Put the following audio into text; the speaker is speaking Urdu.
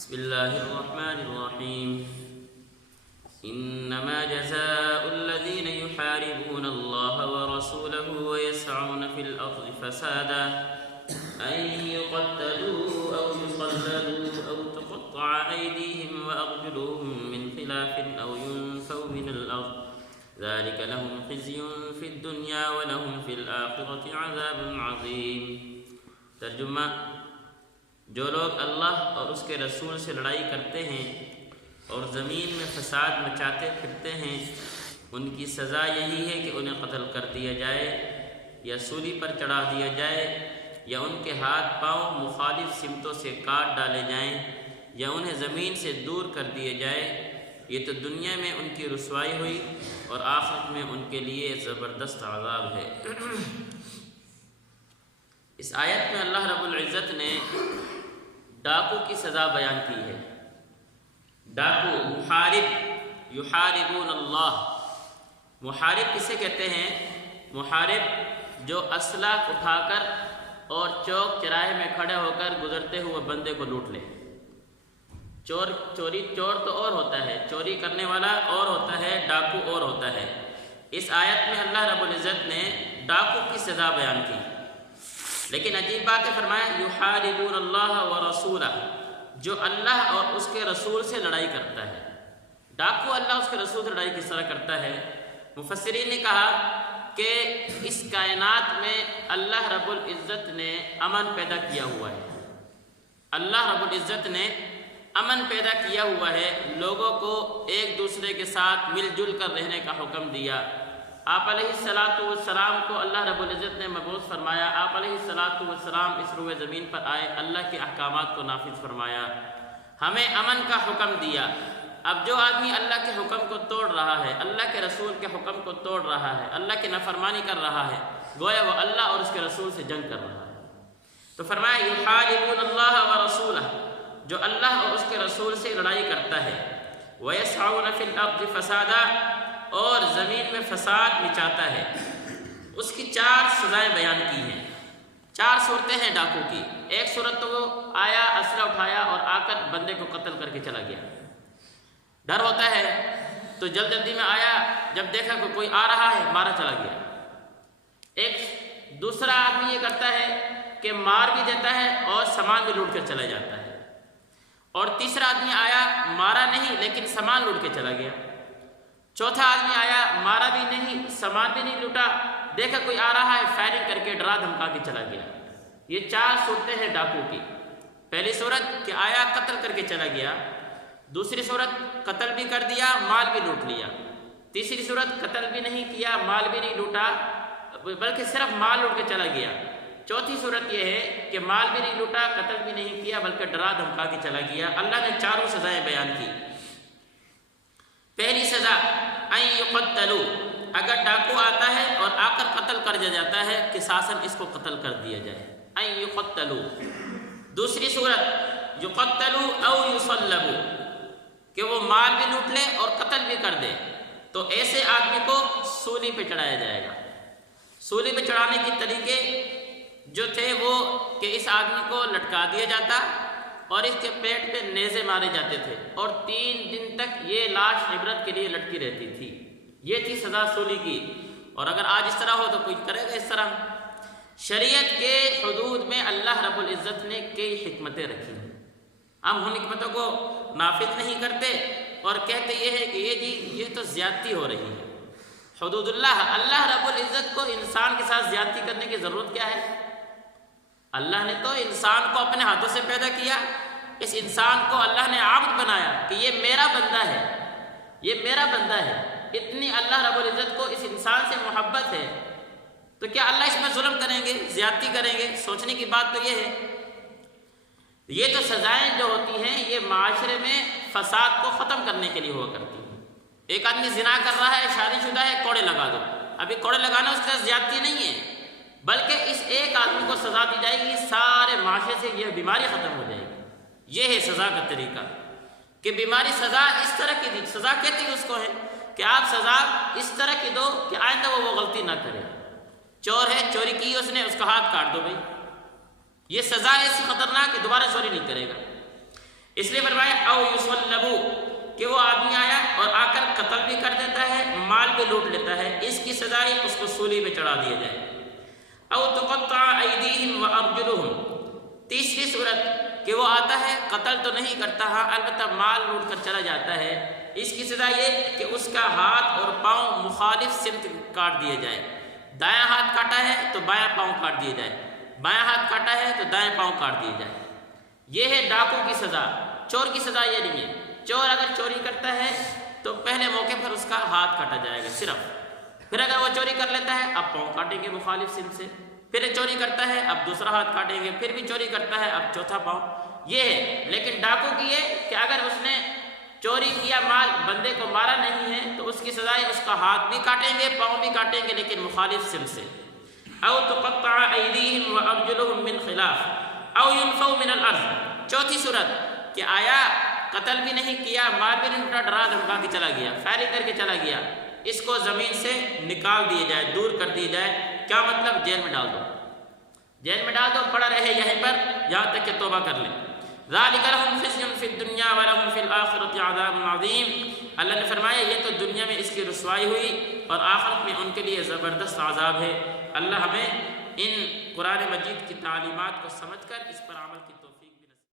بسم الله الرحمن الرحيم إنما جزاء الذين يحاربون الله ورسوله ويسعون في الأرض فسادا أن يقتلوا أو يصلبوا أو تقطع أيديهم وأرجلهم من خلاف أو ينفوا من الأرض ذلك لهم خزي في الدنيا ولهم في الآخرة عذاب عظيم۔ ترجمہ: جو لوگ اللہ اور اس کے رسول سے لڑائی کرتے ہیں اور زمین میں فساد مچاتے پھرتے ہیں، ان کی سزا یہی ہے کہ انہیں قتل کر دیا جائے یا سولی پر چڑھا دیا جائے یا ان کے ہاتھ پاؤں مخالف سمتوں سے کاٹ ڈالے جائیں یا انہیں زمین سے دور کر دیا جائے۔ یہ تو دنیا میں ان کی رسوائی ہوئی اور آخرت میں ان کے لیے زبردست عذاب ہے۔ اس آیت میں اللہ رب العزت نے ڈاکو کی سزا بیان کی ہے۔ ڈاکو، محارب، یحاربون اللہ۔ محارب کسے کہتے ہیں؟ محارب جو اسلحہ اٹھا کر اور چوک چراہے میں کھڑے ہو کر گزرتے ہوئے بندے کو لوٹ لے۔ چور تو اور ہوتا ہے، چوری کرنے والا اور ہوتا ہے، ڈاکو اور ہوتا ہے۔ اس آیت میں اللہ رب العزت نے ڈاکو کی سزا بیان کی، لیکن عجیب بات ہے، فرمایا یحاربون اللہ ورسولہ، جو اللہ اور اس کے رسول سے لڑائی کرتا ہے۔ ڈاکو اللہ اس کے رسول سے لڑائی کس طرح کرتا ہے؟ مفسرین نے کہا کہ اس کائنات میں اللہ رب العزت نے امن پیدا کیا ہوا ہے۔ اللہ رب العزت نے امن پیدا کیا ہوا ہے، لوگوں کو ایک دوسرے کے ساتھ مل جل کر رہنے کا حکم دیا۔ آپ علیہ السلام کو اللہ رب العزت نے مبعوث فرمایا، آپ علیہ السلام اس روئے زمین پر آئے، اللہ کے احکامات کو نافذ فرمایا، ہمیں امن کا حکم دیا۔ اب جو آدمی اللہ کے حکم کو توڑ رہا ہے، اللہ کے رسول کے حکم کو توڑ رہا ہے، اللہ کی نافرمانی کر رہا ہے، گویا وہ اللہ اور اس کے رسول سے جنگ کر رہا ہے۔ تو فرمایا یحاربون اللہ ورسولہ، جو اللہ اور اس کے رسول سے لڑائی کرتا ہے، وَيَسْعَوْنَ فِي الْأَرْضِ فَسَادًا، اور زمین میں فساد مچاتا ہے۔ اس کی 4 سزائیں بیان کی ہیں، 4 صورتیں ہیں ڈاکو کی۔ ایک صورت تو وہ آیا، اسلحہ اٹھایا اور آ کر بندے کو قتل کر کے چلا گیا۔ ڈر ہوتا ہے تو جلدی میں آیا، جب دیکھا کہ کوئی آ رہا ہے مارا چلا گیا۔ ایک دوسرا آدمی یہ کرتا ہے کہ مار بھی دیتا ہے اور سامان بھی لوٹ کر چلا جاتا ہے۔ اور تیسرا آدمی آیا، مارا نہیں لیکن سامان لوٹ کے چلا گیا۔ چوتھا آدمی آیا، مارا بھی نہیں، سامان بھی نہیں لوٹا، دیکھا کوئی آ رہا ہے، فائرنگ کر کے ڈرا دھمکا کے چلا گیا۔ یہ 4 صورتیں ہیں ڈاکو کی۔ پہلی صورت کہ آیا قتل کر کے چلا گیا، دوسری صورت قتل بھی کر دیا، مال بھی لوٹ لیا، تیسری صورت قتل بھی نہیں کیا، مال بھی نہیں لوٹا بلکہ صرف مال لوٹ کے چلا گیا، چوتھی صورت یہ ہے کہ مال بھی نہیں لوٹا، قتل بھی نہیں کیا بلکہ ڈرا دھمکا کے چلا گیا۔ اللہ نے 4 سزائیں بیان کی۔ پہلی سزا ان یقتلوا، اگر ڈاکو آتا ہے اور آ کر قتل کر جاتا ہے، قصاصاً اس کو قتل کر دیا جائے، ان یقتلوا۔ دوسری صورت یقتلوا او یصلبوا، کہ وہ مال بھی لوٹ لے اور قتل بھی کر دے، تو ایسے آدمی کو سولی پہ چڑھایا جائے گا۔ سولی پہ چڑھانے کے طریقے جو تھے وہ کہ اس آدمی کو لٹکا دیا جاتا اور اس کے پیٹ پہ نیزے مارے جاتے تھے اور 3 دن تک یہ لاش عبرت کے لیے لٹکی رہتی تھی۔ یہ تھی سزا سولی کی۔ اور اگر آج اس طرح ہو تو کوئی کرے گا اس طرح؟ شریعت کے حدود میں اللہ رب العزت نے کئی حکمتیں رکھی ہیں، ہم ان حکمتوں کو نافذ نہیں کرتے اور کہتے یہ ہے کہ یہ تو زیادتی ہو رہی ہے۔ حدود اللہ رب العزت کو انسان کے ساتھ زیادتی کرنے کی ضرورت کیا ہے؟ اللہ نے تو انسان کو اپنے ہاتھوں سے پیدا کیا، اس انسان کو اللہ نے عبد بنایا کہ یہ میرا بندہ ہے، یہ میرا بندہ ہے۔ اتنی اللہ رب العزت کو اس انسان سے محبت ہے، تو کیا اللہ اس میں ظلم کریں گے، زیادتی کریں گے؟ سوچنے کی بات تو یہ ہے۔ یہ تو سزائیں جو ہوتی ہیں یہ معاشرے میں فساد کو ختم کرنے کے لیے ہوا کرتی ہیں۔ ایک آدمی زنا کر رہا ہے، شادی شدہ ہے، کوڑے لگا دو۔ ابھی کوڑے لگانا اس کا زیادتی نہیں ہے، بلکہ اس ایک آدمی کو سزا دی جائے گی، سارے معاشرے سے یہ بیماری ختم ہو جائے گی۔ یہ ہے سزا کا طریقہ کہ بیماری سزا اس طرح کی دی، سزا کہتی ہے اس کو ہے کہ آپ سزا اس طرح کی دو کہ آئندہ وہ غلطی نہ کرے۔ چور ہے، چوری کی اس نے، اس کا ہاتھ کاٹ دو بھائی، یہ سزا ایسی خطرناک کہ دوبارہ چوری نہیں کرے گا۔ اس لیے فرمایا او یصلبو کہ وہ آدمی آیا اور آ کر قتل بھی کر دیتا ہے، مال بھی لوٹ لیتا ہے، اس کی سزا اس کو سولی پہ چڑھا دیا جائے۔ او تقطع ایدیہم وارجلہم، تیسری صورت کہ وہ آتا ہے قتل تو نہیں کرتا، ہاں البتہ مال لوٹ کر چلا جاتا ہے، اس کی سزا یہ کہ اس کا ہاتھ اور پاؤں مخالف سمت کاٹ دیے جائیں، دایاں ہاتھ کاٹا ہے تو بایاں پاؤں کاٹ دیے جائے، بایاں ہاتھ کاٹا ہے تو دائیں پاؤں کاٹ دیے جائے۔ یہ ہے ڈاکو کی سزا۔ چور کی سزا یہ نہیں ہے، چور اگر چوری کرتا ہے تو پہلے موقع پر اس کا ہاتھ کاٹا جائے گا صرف، پھر اگر وہ چوری کر لیتا ہے اب پاؤں کاٹیں گے مخالف سمت سے، پھر چوری کرتا ہے اب دوسرا ہاتھ کاٹیں گے، پھر بھی چوری کرتا ہے اب چوتھا پاؤں، یہ ہے۔ لیکن ڈاکو کی یہ کہ اگر اس نے چوری کیا مال بندے کو مارا نہیں ہے تو اس کی سزائے اس کا ہاتھ بھی کاٹیں گے پاؤں بھی کاٹیں گے لیکن مخالف سمت سے۔ او تقطع ایدیہم وارجلہم من خلاف او ینفوا من الارض، چوتھی صورت کہ آیا قتل بھی نہیں کیا مال بھی نہیں اٹھا، ڈرا دھمکا کے چلا گیا، فائرنگ کر کے چلا گیا، اس کو زمین سے نکال دیا جائے، دور کر دیا جائے۔ کیا مطلب؟ جیل میں ڈال دو، جیل میں ڈال دو، پڑا رہے یہیں پر یہاں تک کہ توبہ کر لیں۔ ذالک لہم خزی فی الدنیا ولہم فی الآخرۃ عذاب عظیم، اللہ نے فرمایا یہ تو دنیا میں اس کی رسوائی ہوئی اور آخرت میں ان کے لیے زبردست عذاب ہے۔ اللہ ہمیں ان قرآن مجید کی تعلیمات کو سمجھ کر اس پر عمل کی توفیق